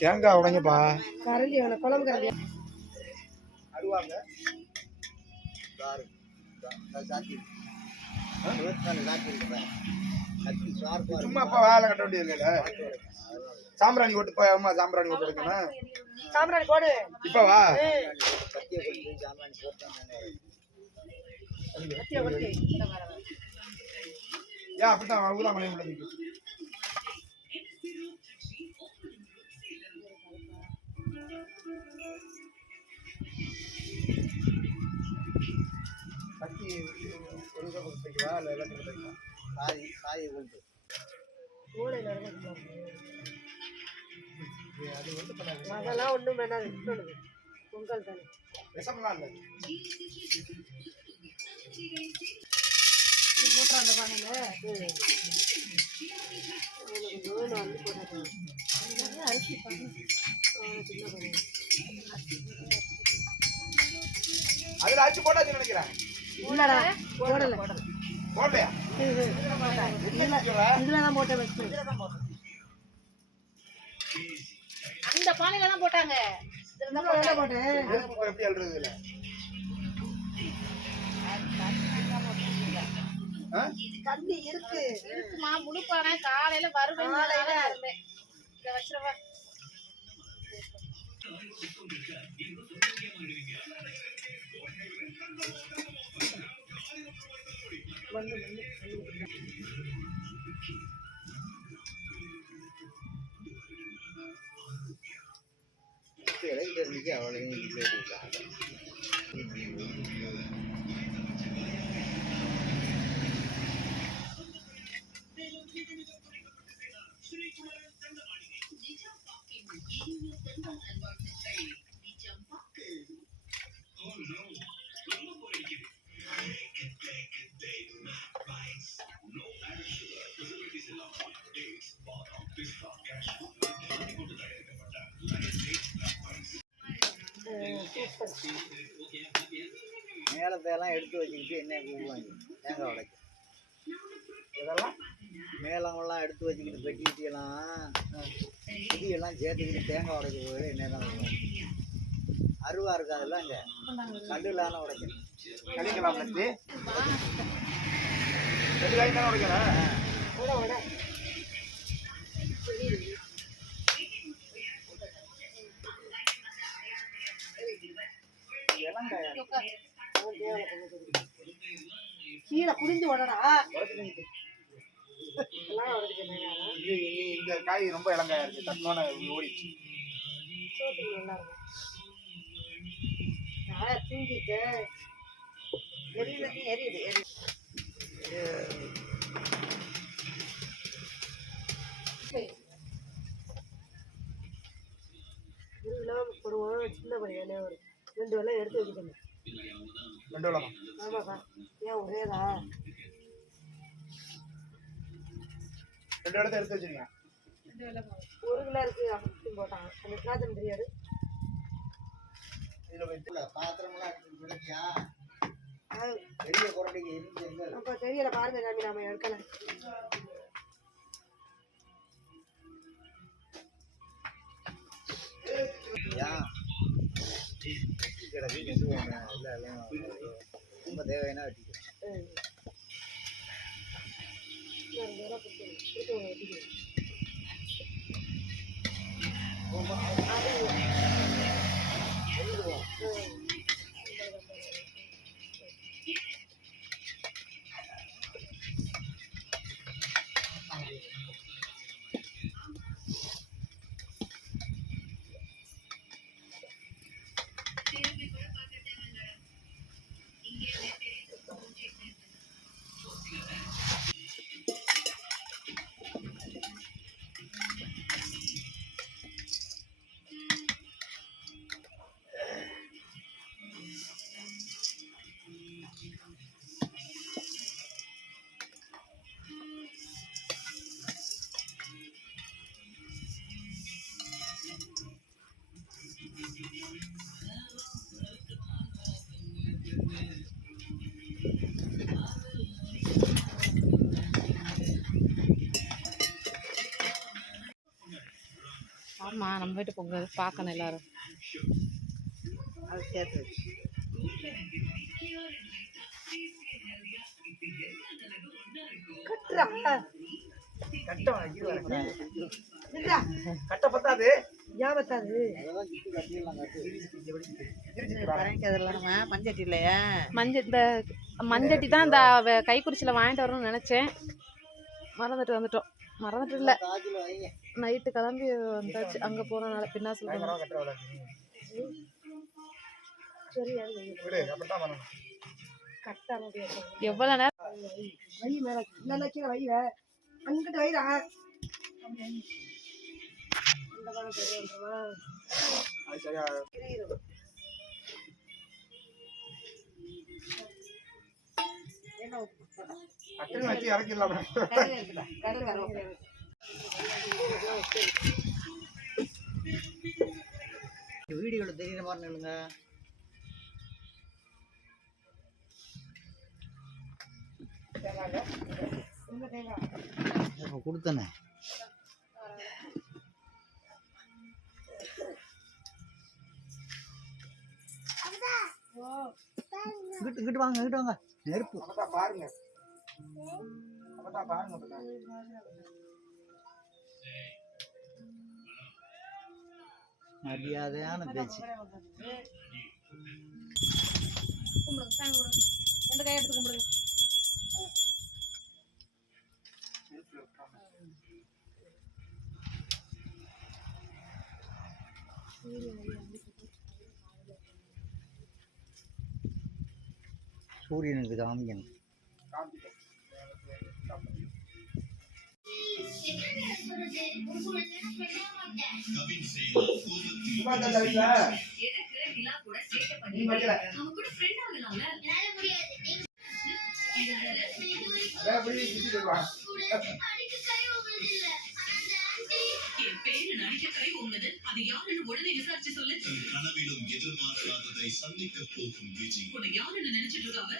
தேங்காய் உடைங்கப்பா. கரண்டி வேணும், குழம்பு கரண்டி அடுவாங்க. சும்மா அப்பா வேலை கட்ட வேண்டியது இல்ல. சாம்பிராணி போட்டு போய் அம்மா சாம்பிராணி போட்டு எடுக்கணும். சாம்பிராணி போடு இப்ப வா. ஏன் அப்படித்தான் ஊதா மலையை முடிஞ்சு அதெல்லாம் ஒண்ணும் வேணாது. பொங்கல் தானே விஷமெல்லாம் இல்லை. போட்டுறாங்க பாருங்க. அரிசி அதுல அரிசி போட்டாச்சு நினைக்கிறேன். இல்லடா போடல. போடலையா? இதுலதான் போட்டேன். அந்த பானையில தான் போட்டாங்க. எப்படி எழுதுறது இல்ல? தண்ணி இருக்கு இருக்குமா? முழுப்பான காலையில வருவேன் இத வச்சிரவா. மேலத்தையெல்லாம் எடுத்து வச்சுக்கிட்டு என்ன கூப்பிடுவாங்க தேங்காய் உடைக்க. இதெல்லாம் மேலங்கள்லாம் எடுத்து வச்சுக்கிட்டு பெட்டிக்கிட்டெல்லாம் இடியெல்லாம் சேர்த்துக்கிட்டு தேங்காய் உடைக்க போய் என்ன தான் பண்ணுவோம். அருவா இருக்காதுல்ல அங்கே கல்லுலான உடைக்கணும். கழிக்கலாம் உடைக்கிறேன். கீழே குடிஞ்சு ஓடடா. இந்த காய் ரொம்ப இளங்காயா இருக்கு. தட்டமான ஓடிச்சு. நல்லா இருக்கும். தூங்கிட்டு எரியுது. போடுவோம். சின்ன பையன் ஒரு 2 வெள்ளம் எடுத்து வச்சுக்கணும். 2 வெள்ளம்? ஆமாக்கா. ஏன் ஒரேதா? 2 வெள்ளத்தை எடுத்து வச்சுருங்க. 1 கிலோ இருக்கு. அப்படி போட்டாங்க. அந்த காஜம் தெரியாது. பாத்திரம்லாம் எடுத்துக்கியா பெரிய குரண்டைக்கு இருந்து அப்ப தெரியல பாருங்க சாமி. நாம எடுக்கல. ரொம்ப தேவையான வெட்டிக்க. வாமா நம்ம வீட்டு பொங்கல் பார்க்கணும் எல்லாரும். அது சேர்த்து வச்சு கட்டுறா கட்டம் ஐயோ, நின்றா கட்ட பத்தாது. ஞாபகத்தாது அதெல்லாம் சுற்றி கட்டிடலாம் கட்டு பறக்கிறதுல நம்ம மஞ்சட்டி இல்லையா இந்த மஞ்சட்டி தான் இந்த கைக்குறிச்சியில் வாங்கிட்டு வரணும்னு நினச்சேன், வந்துட்டோம். மறந்துட்டு இல்லை, காய்ச்சல் வைங்க. நைட்டு கிளம்பி வந்தாச்சு. அங்கே போகிறனால பின்னாசல் பயங்கரமா கட்டுற வேலை. சரி அது விடு, அப்படித்தான் பண்ணணும். கட்ட முடியாது. எவ்வளோ நேரம் வை மேல இல்ல கீழே வைர அங்கிட்டு வைரா இந்த பக்கம் தெரியுமா அது சரியா கட்டுன்னு வச்சு இறக்கிடலாம். வீடியோவில் தெரியுற மாதிரி நில்லுங்க. இப்போ கொடுத்தனே இங்கிட்டு வாங்க நெருப்பு. அப்பதான் பாருங்க, அப்பதான் பாருங்க. அப்பதான் மரியாதையான பேச்சு. கும்பிடுங்க, சாமி கும்பிடுங்க, 2 கை எடுத்து கும்பிடுங்க. சூரியனுக்கு காமிக்கணும். கனவிலும் எதிர்பார்க்காததை சந்திக்க போகும் விஜி. உன்னை யாருன்னு நினைச்சிட்டு இருக்காங்க.